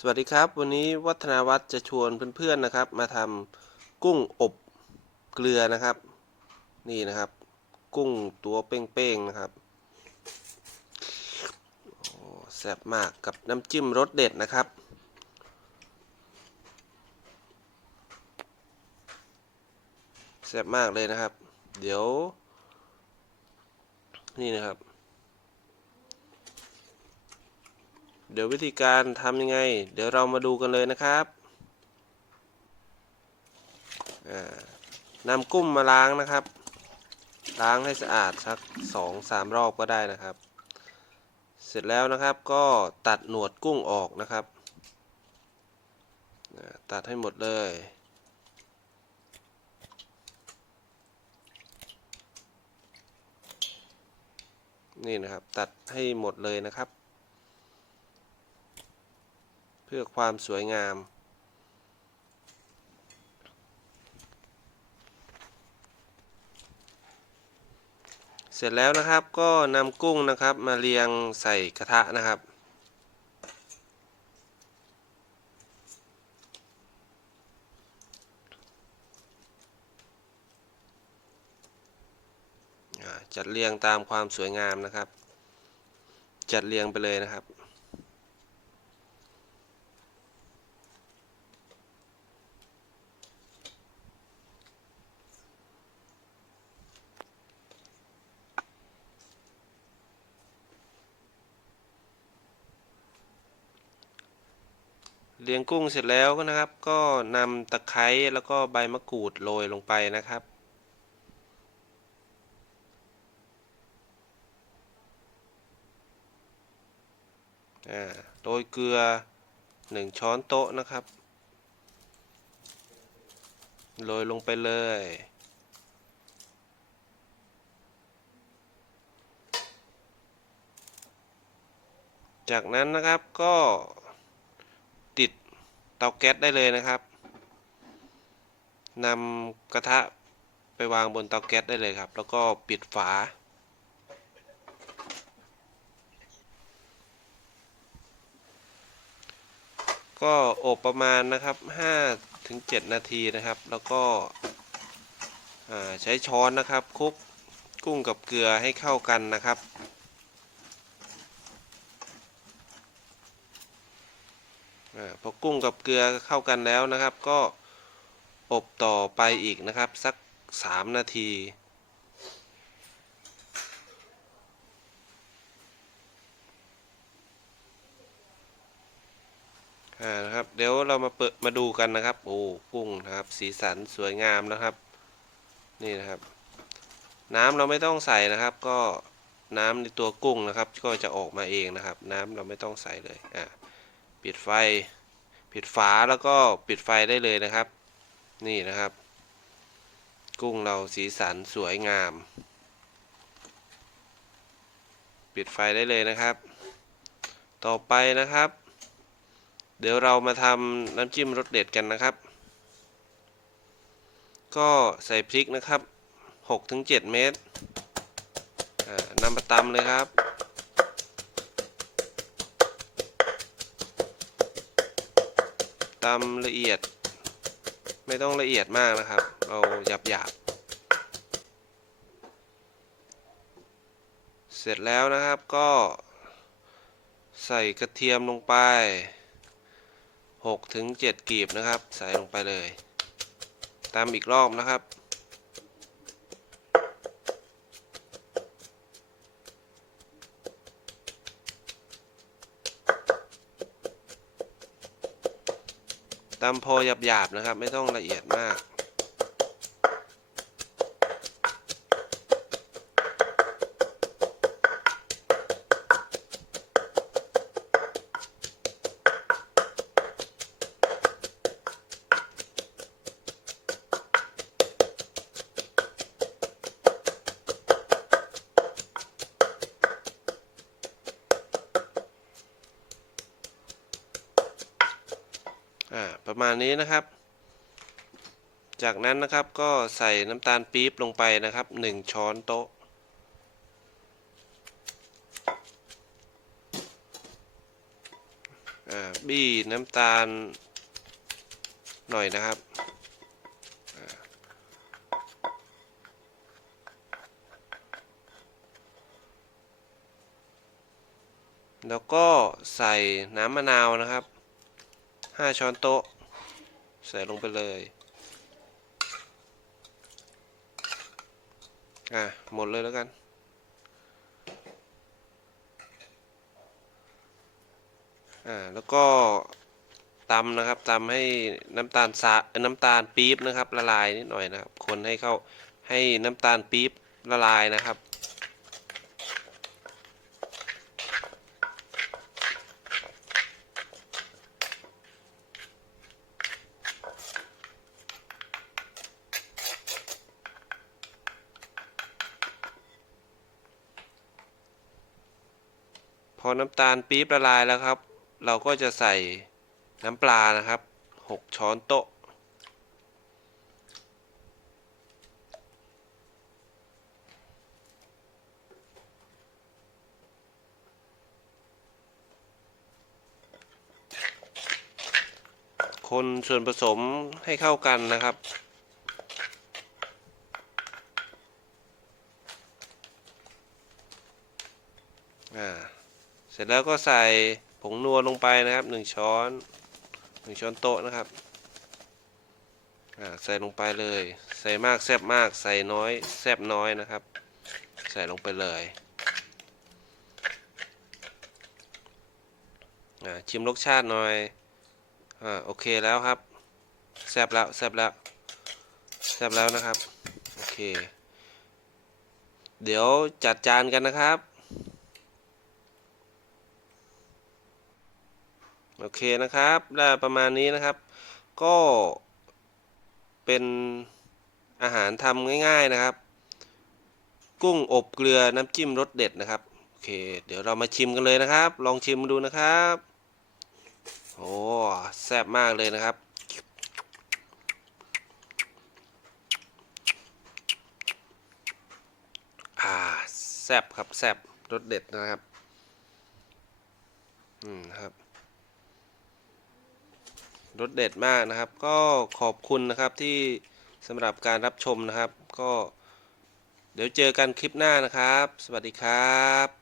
สวัสดีครับ วันนี้วัฒนาวัฒน์จะชวนเพื่อนๆนะครับ มาทำกุ้งอบเกลือนะครับ นี่นะครับ กุ้งตัวเป้งๆนะครับแซ่บมากกับน้ำจิ้มรสเด็ดนะครับ แซ่บมากเลยนะครับ เดี๋ยว นี่นะครับ เดี๋ยววิธีการทำยังไง เดี๋ยวเรามาดูกันเลยนะครับนำกุ้งมาล้างนะครับ ล้างให้สะอาดสักสองสามรอบก็ได้นะครับ เสร็จแล้วนะครับก็ตัดหนวดกุ้งออกนะครับ ตัดให้หมดเลยนี่นะครับตัดให้หมดเลยนะครับ เพื่อความสวยงาม เสร็จแล้วนะครับก็นำกุ้งนะครับมาเรียงใส่กระทะนะครับจัดเรียงตามความสวยงามนะครับ จัดเรียงไปเลยนะครับ เลี้ยงกุ้งเสร็จแล้วก็นะครับ ก็นำตะไคร้แล้วก็ใบมะกรูดโรยลงไปนะครับอ่าโรยเกลือหนึ่งช้อนโต๊ะนะครับ โรยลงไปเลย จากนั้นนะครับก็ เตาแก๊สได้เลยนะครับนำกระทะไปวางบนเตาแก๊สได้เลยครับ แล้วก็ปิดฝา ก็อบประมาณนะครับ5ถึง7นาทีนะครับ แล้วก็ใช้ช้อนนะครับคลุกกุ้งกับเกลือให้เข้ากันนะครับ อา พอกุ้งกับเกลือเข้ากันแล้วนะครับ ก็อบต่อไปอีกนะครับ สัก 3 นาที อ่านะครับ เดี๋ยวเรามาเปิดมาดูกันนะครับ โอ้กุ้งนะครับ สีสันสวยงามนะครับ นี่นะครับ น้ำเราไม่ต้องใส่นะครับ ก็น้ำในตัวกุ้งนะครับ ก็จะออกมาเองนะครับ น้ำเราไม่ต้องใส่เลย อ่า ปิดไฟ ปิดฝาแล้วก็ปิดไฟได้เลยนะครับ นี่นะครับ กุ้งเราสีสันสวยงาม ปิดไฟได้เลยนะครับ ต่อไปนะครับ เดี๋ยวเรามาทำน้ำจิ้มรสเด็ดกันนะครับ ก็ใส่พริกนะครับ6-7 เม็ดนำมาตำเลยครับ ตำละเอียด ไม่ต้องละเอียดมากนะครับ เอาหยาบหยาบๆเสร็จแล้วนะครับก็ใส่กระเทียมลงไป6ถึง7กีบนะครับ ใส่ลงไปเลยตามอีกรอบนะครับ ตำพอหยาบๆนะครับ ไม่ต้องละเอียดมาก ประมาณนี้นะครับ จากนั้นนะครับก็ใส่น้ำตาลปี๊บลงไปนะครับ 1 ช้อนโต๊ะ บี้น้ำตาลหน่อยนะครับแล้วก็ใส่น้ำมะนาวนะครับ 5 ช้อนโต๊ะ ใส่ลงไปเลย อะ หมดเลยแล้วกัน อ่า แล้วก็ตำนะครับตำให้น้ำตาลสาน้ำตาลปี๊บนะครับ ละลายนิดหน่อยนะครับ คนให้เข้าให้น้ำตาลปี๊บละลายนะครับ พอน้ำตาลปี๊บละลายแล้วครับ เราก็จะใส่น้ำปลานะครับ 6 ช้อนโต๊ะ คนส่วนผสมให้เข้ากันนะครับ อ่า เส ร็จแล้วก็ใส่ผงนัวลงไปนะครับหนึ่งช้อนหนึ่งช้อนโต๊ะนะครับอ่าใส่ลงไปเลย ใส่มากแซ่บมากใส่น้อยแซ่บน้อยนะครับ ใส่ลงไปเลยอ่าชิมรสชาติหน่อยอ่าโอเคแล้วครับแซ่บแล้วแซ่บแล้วแซ่บแล้วนะครับ โอเค เดี๋ยวจัดจานกันนะครับ โอเคนะครับได้ประมาณนี้นะครับ ก็เป็นอาหารทำง่าย ๆนะครับ กุ้งอบเกลือน้ำจิ้มรสเด็ดนะครับโอเค เดี๋ยวเรามาชิมกันเลยนะครับ ลองชิมดูนะครับโอ้แซ่บมากเลยนะครับอ่าแซ่บครับแซ่บรสเด็ดนะครับ อืมครับ รสเด็ดมากนะครับ ก็ขอบคุณนะครับที่สำหรับการรับชมนะครับ ก็เดี๋ยวเจอกันคลิปหน้านะครับ สวัสดีครับ